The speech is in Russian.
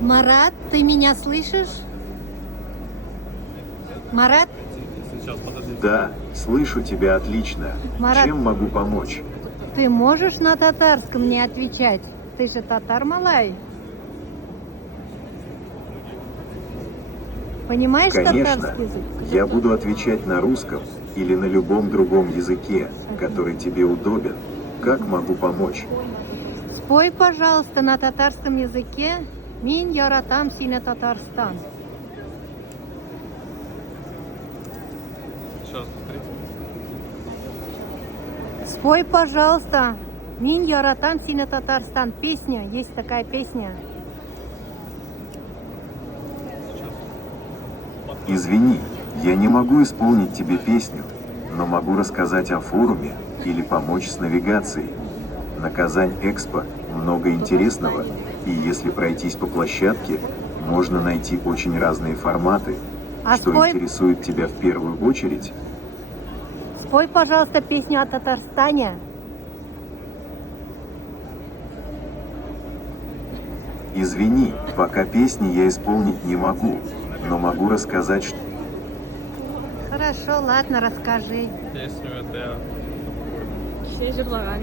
Марат, ты меня слышишь? Марат, Сейчас, подожди. Да, слышу тебя отлично. Марат. Чем могу помочь? ты можешь на татарском мне отвечать? Ты же татар, малай. Понимаешь Конечно, татарский язык? я буду отвечать на русском или на любом другом языке, который тебе удобен. Как могу помочь? Спой, пожалуйста, на татарском языке «Мин яратам сине Татарстан». Сейчас, повтори. Спой, пожалуйста, «Мин яратам сине Татарстан». Песня, есть такая песня. Извини, я не могу исполнить тебе песню, но могу рассказать о форуме или помочь с навигацией. На Казань-Экспо много интересного, и если пройтись по площадке, можно найти очень разные форматы. А Что спой- интересует тебя в первую очередь? Спой, пожалуйста, песню о Татарстане. Извини, пока песни я исполнить не могу, но могу рассказать, что... Хорошо, ладно, расскажи. Песню это я. Все жирлаган.